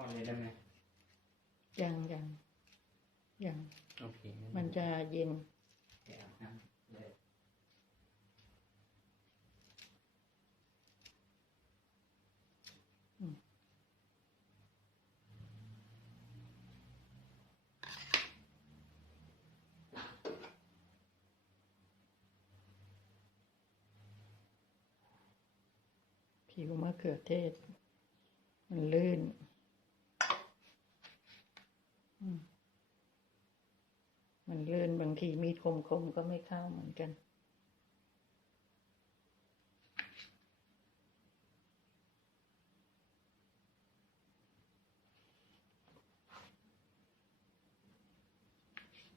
อดเลยได้ไหมยังยังยัง โอเคงั้มันจะเย็นแกะอาบน้ำเลยผิวมะเขือเทศ มันลื่นอื มันลื่นบางทีมีดคมๆก็ไม่เข้าเหมือนกัน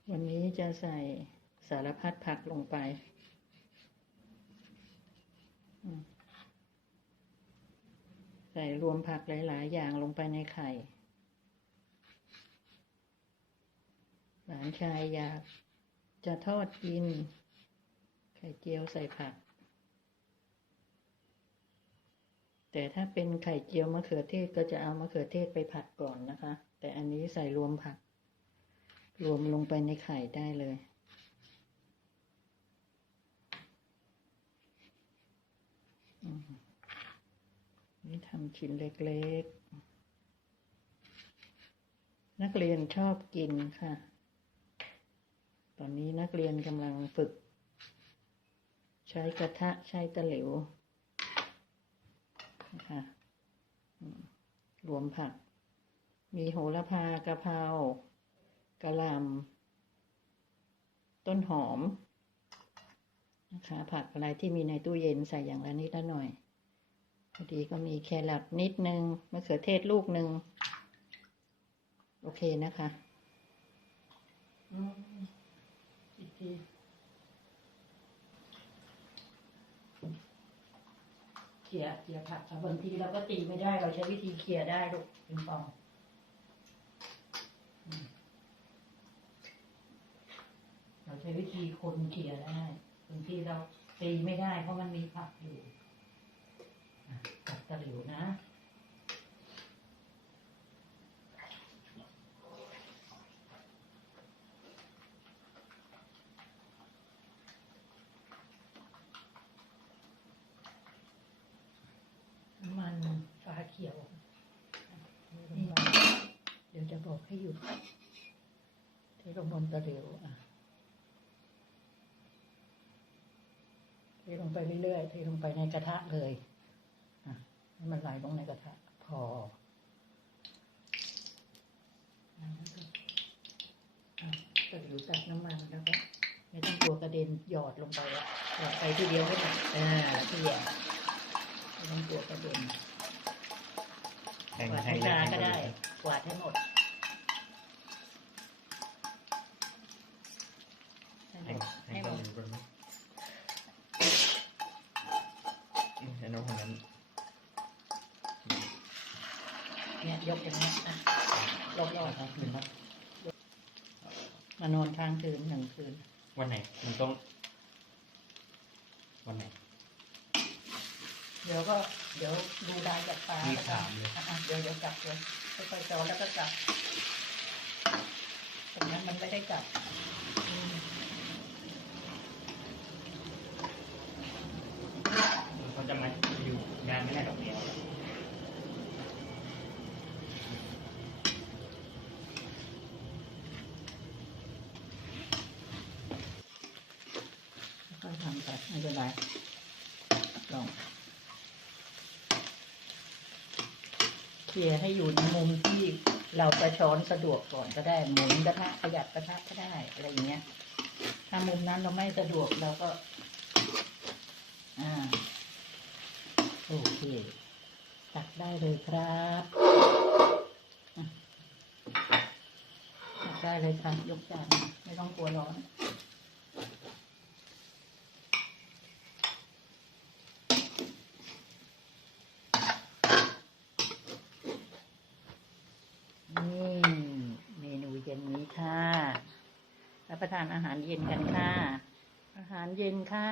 วันนี้จะใส่สารพัดผักลงไปใส่รวมผักหลาย ๆ อย่างลงไปในไข่ หลานชายอยาก จะทอดกิน ไข่เจียวใส่ผัก แต่ถ้าเป็นไข่เจียวมะเขือเทศก็จะเอามะเขือเทศไปผัดก่อนนะคะ แต่อันนี้ใส่รวมผัก รวมลงไปในไข่ได้เลยนี่ทำชิ้นเล็กๆ นักเรียนชอบกินค่ะ ตอนนี้นักเรียนกำลังฝึก ใช้กระทะใช้ตะหลิวนะคะรวมผัก มีโหระพากะเพรากะหล่ำต้นหอมนะคะผักอะไรที่มีในตู้เย็นใส่อย่างละนิดละหน่อยพอดีก็มีแครอทนิดนึงมะเขือเทศลูกหนึ่งโอเคนะคะ อืม เขี่ยเขี่ยผักค่ะบางทีเราก็ตีไม่ได้เราใช้วิธีเขี่ยได้ลูกปิงปองเราใช้วิธีคนเขี่ยได้บางทีเราตีไม่ได้เพราะมันมีผักอยู่กับตะหลิวนะ น้ำมันฟ้าเขียวนี่เดี๋ยวจะ บอกให้หยุดเทลงบนตะหลิวอะเทลงไปเรื่อยๆเทลงไปในกระทะเลยอะให้มันไหลลงในกระทะ พออะก็หลิวตักน้ำมันแล้วก็ไม่ต้องกลัวกระเด็นหยอดลงไปอะหยอดไปทีเดียวให้หมดอ่าที่แหย่ไม่ต้องกลัวกระเด็นแข่งกวาดแข่ให้งตาแข่งก็ได้กวาดให้หมดให้หม แข่ง ด แข่ให้งหมกันดอยู่บนนี้อืมไอ้น้องคนนั้นเนี่ยยกอย่างนี้ยอะรอบครับคืนครับๆมานอนค้างคืนหนึ่งคืน วันไหนมันต้อง วันไหน เดี๋ยวก็ เดี๋ยวดูได้จากตามีแล้วกัถานมเลยอะๆเดี๋ยวเดี๋ยวกลับเลยค่อยๆจอนแล้วก็กลับตรงนั้นมันไม่ได้กลับอืม เขาจะมาอยู่งานไม่ได้ดอกเดียว ค่อยๆทำไปไม่เป็นไรลองเคลียร์ให้อยู่ในมุมที่เราจะช้อนสะดวกก่อนก็ได้หมุนกระทะขยับกระทะก็ได้อะไรอย่างเงี้ย ถ้ามุมนั้นเราไม่สะดวกเราก็ อ่าโอเค ตักได้เลยครับตักได้เลยค่ะยกจานไม่ต้องกลัวร้อนเมนูเย็นนี้ค่ะรับประ ทานอาหารเย็นกันค่ะ อาหารเย็นค่ะ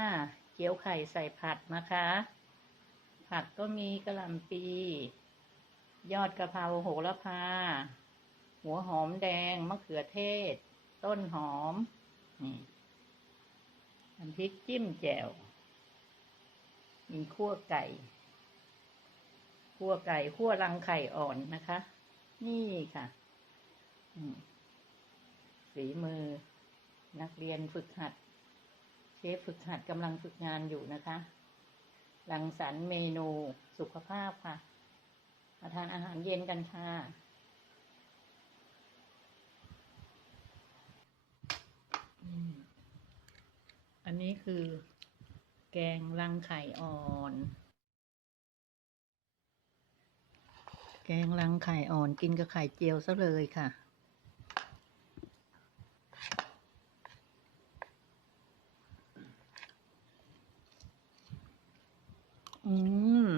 เกี๊ยวไข่ใส่ผักนะคะ ผักก็มีกระหล่ำปี ยอดกะเพราโหระพา หัวหอมแดง มะเขือเทศ ต้นหอมนี่น้ำพริกจิ้มแจ่ว มีขั่วไก่ขั่วไก่ขั่วรังไข่อ่อนนะคะ นี่ค่ะอืมฝีมือ นักเรียนฝึกหัด เชฟฝึกหัดกำลังฝึกงานอยู่นะคะรังสรรเมนูสุขภาพค่ะ มาทานอาหารเย็นกันค่ะ อันนี้คือ แกงรังไข่อ่อน แกงรังไข่อ่อนกินกับไข่เจียวซะเลยค่ะ อืม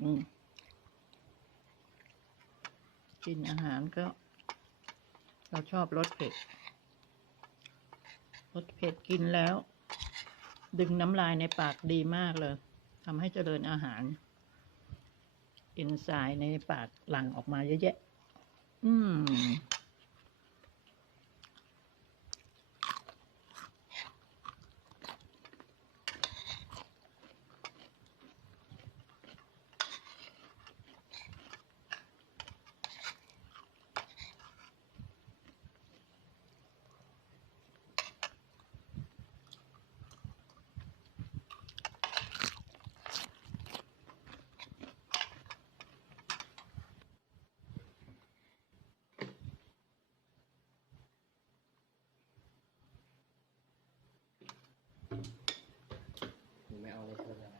อืมกินอาหารก็ เราชอบรสเผ็ด รสเผ็ดกินแล้ว ดึงน้ำลายในปากดีมากเลยทำให้เจริญอาหารเอนไซม์ในปากหลั่งออกมาเยอะแยะ อืม ไม่เอาเลยคือนอะไร